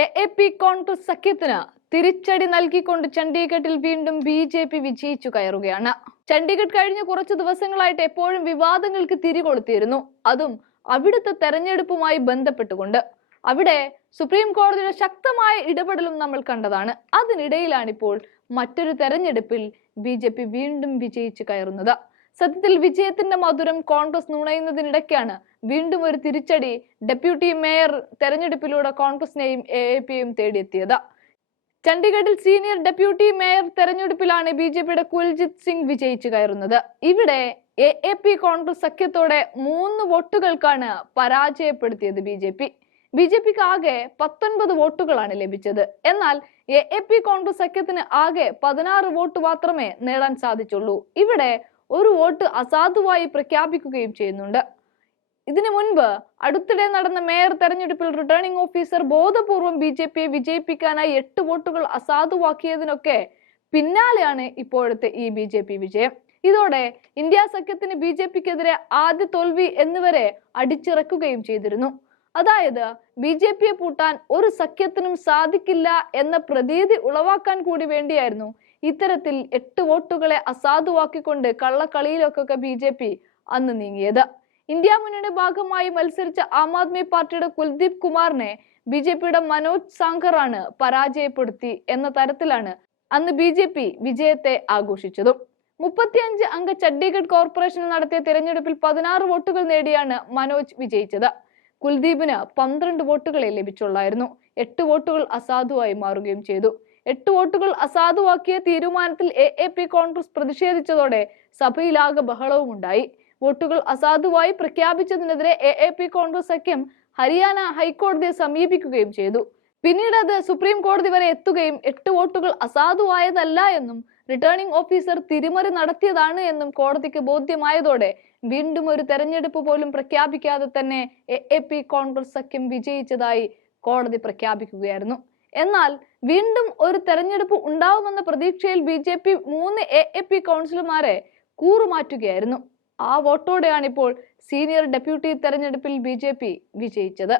A A P Congress സഖ്യത്തിന് തിരിച്ചടി നൽകിക്കൊണ്ട് ചണ്ഡീഗഡിൽ വീണ്ടും ബി ജെ പി വിജയിച്ചു കയറുകയാണ്. ചണ്ഡീഗഡ് കഴിഞ്ഞ കുറച്ചു ദിവസങ്ങളായിട്ട് എപ്പോഴും വിവാദങ്ങൾക്ക് തിരികൊളുത്തിയിരുന്നു. അതും അവിടുത്തെ തെരഞ്ഞെടുപ്പുമായി ബന്ധപ്പെട്ടുകൊണ്ട്. അവിടെ സുപ്രീം കോടതിയുടെ ശക്തമായ ഇടപെടലും നമ്മൾ കണ്ടതാണ്. അതിനിടയിലാണിപ്പോൾ മറ്റൊരു തെരഞ്ഞെടുപ്പിൽ ബി വീണ്ടും വിജയിച്ചു കയറുന്നത്. സത്യത്തിൽ വിജയത്തിന്റെ മധുരം കോൺഗ്രസ് നുണയുന്നതിനിടയ്ക്കാണ്. വീണ്ടും ഒരു തിരിച്ചടി ഡെപ്യൂട്ടി മേയർ തെരഞ്ഞെടുപ്പിലൂടെ കോൺഗ്രസിനെയും എ എ യും തേടിയെത്തിയത്. ചണ്ഡീഗഡിൽ സീനിയർ ഡെപ്യൂട്ടി മേയർ തെരഞ്ഞെടുപ്പിലാണ് ബി ജെ പിയുടെ കുൽജിത് സിംഗ് വിജയിച്ചു കയറുന്നത്. ഇവിടെ എ എ പി കോൺഗ്രസ് സഖ്യത്തോടെ മൂന്ന് വോട്ടുകൾക്കാണ് പരാജയപ്പെടുത്തിയത് B J P. B J പിക്ക് ആകെ പത്തൊൻപത് വോട്ടുകളാണ് ലഭിച്ചത്. എന്നാൽ എ എ പി കോൺഗ്രസ് സഖ്യത്തിന് ആകെ പതിനാറ് വോട്ട് മാത്രമേ നേടാൻ സാധിച്ചുള്ളൂ. ഇവിടെ ഒരു വോട്ട് അസാധുവായി പ്രഖ്യാപിക്കുകയും ചെയ്യുന്നുണ്ട്. ഇതിനു മുൻപ് അടുത്തിടെ നടന്ന മേയർ തെരഞ്ഞെടുപ്പിൽ റിട്ടേണിംഗ് ഓഫീസർ ബോധപൂർവം ബി ജെ പിയെ വിജയിപ്പിക്കാനായി എട്ട് വോട്ടുകൾ അസാധുവാക്കിയതിനൊക്കെ പിന്നാലെയാണ് ഇപ്പോഴത്തെ ഈ ബി ജെ പി വിജയം. ഇതോടെ ഇന്ത്യ സഖ്യത്തിന് ബി ജെ പിക്കെതിരെ ആദ്യ തോൽവി എന്നിവരെ അടിച്ചിറക്കുകയും ചെയ്തിരുന്നു. അതായത് ബി ജെ പിയെ പൂട്ടാൻ ഒരു സഖ്യത്തിനും സാധിക്കില്ല എന്ന പ്രതീതി ഉളവാക്കാൻ കൂടി വേണ്ടിയായിരുന്നു ഇത്തരത്തിൽ എട്ട് വോട്ടുകളെ അസാധുവാക്കിക്കൊണ്ട് കള്ളക്കളിയിലൊക്കെ ബി ജെ പി അന്ന് നീങ്ങിയത്. ഇന്ത്യ മുന്നണിയുടെ ഭാഗമായി മത്സരിച്ച ആം ആദ്മി പാർട്ടിയുടെ കുൽദീപ് കുമാറിനെ ബി ജെ പിയുടെ മനോജ് സാങ്കറാണ് പരാജയപ്പെടുത്തി എന്ന തരത്തിലാണ് അന്ന് ബി ജെ പി വിജയത്തെ ആഘോഷിച്ചതും. മുപ്പത്തിയഞ്ച് അംഗ ചണ്ഡീഗഡ് കോർപ്പറേഷനിൽ നടത്തിയ തെരഞ്ഞെടുപ്പിൽ പതിനാറ് വോട്ടുകൾ നേടിയാണ് മനോജ് വിജയിച്ചത്. കുൽദീപിന് പന്ത്രണ്ട് വോട്ടുകളെ ലഭിച്ചുള്ളായിരുന്നു. എട്ട് വോട്ടുകൾ അസാധുവായി മാറുകയും ചെയ്തു. എട്ട് വോട്ടുകൾ അസാധുവാക്കിയ തീരുമാനത്തിൽ എ എ പി കോൺഗ്രസ് പ്രതിഷേധിച്ചതോടെ സഭയിലാകെ ബഹളവും ഉണ്ടായി വോട്ടുകൾ അസാധുവായി പ്രഖ്യാപിച്ചതിനെതിരെ എ എ പി കോൺഗ്രസ് സഖ്യം ഹരിയാന ഹൈക്കോടതിയെ സമീപിക്കുകയും ചെയ്തു. പിന്നീട് അത് സുപ്രീം കോടതി വരെ എത്തുകയും എട്ട് വോട്ടുകൾ അസാധുവായതല്ല എന്നും റിട്ടേണിംഗ് ഓഫീസർ തിരിമറി നടത്തിയതാണ് എന്നും കോടതിക്ക് ബോധ്യമായതോടെ വീണ്ടും ഒരു തെരഞ്ഞെടുപ്പ് പോലും പ്രഖ്യാപിക്കാതെ തന്നെ എ കോൺഗ്രസ് സഖ്യം വിജയിച്ചതായി കോടതി പ്രഖ്യാപിക്കുകയായിരുന്നു. എന്നാൽ വീണ്ടും ഒരു തെരഞ്ഞെടുപ്പ് ഉണ്ടാവുമെന്ന പ്രതീക്ഷയിൽ ബി ജെ പി മൂന്ന് എ എ പി കൗൺസിലർമാരെ കൂറുമാറ്റുകയായിരുന്നു. ആ വോട്ടോടെയാണ് ഇപ്പോൾ സീനിയർ ഡെപ്യൂട്ടി തെരഞ്ഞെടുപ്പിൽ ബി ജെ പി വിജയിച്ചത്.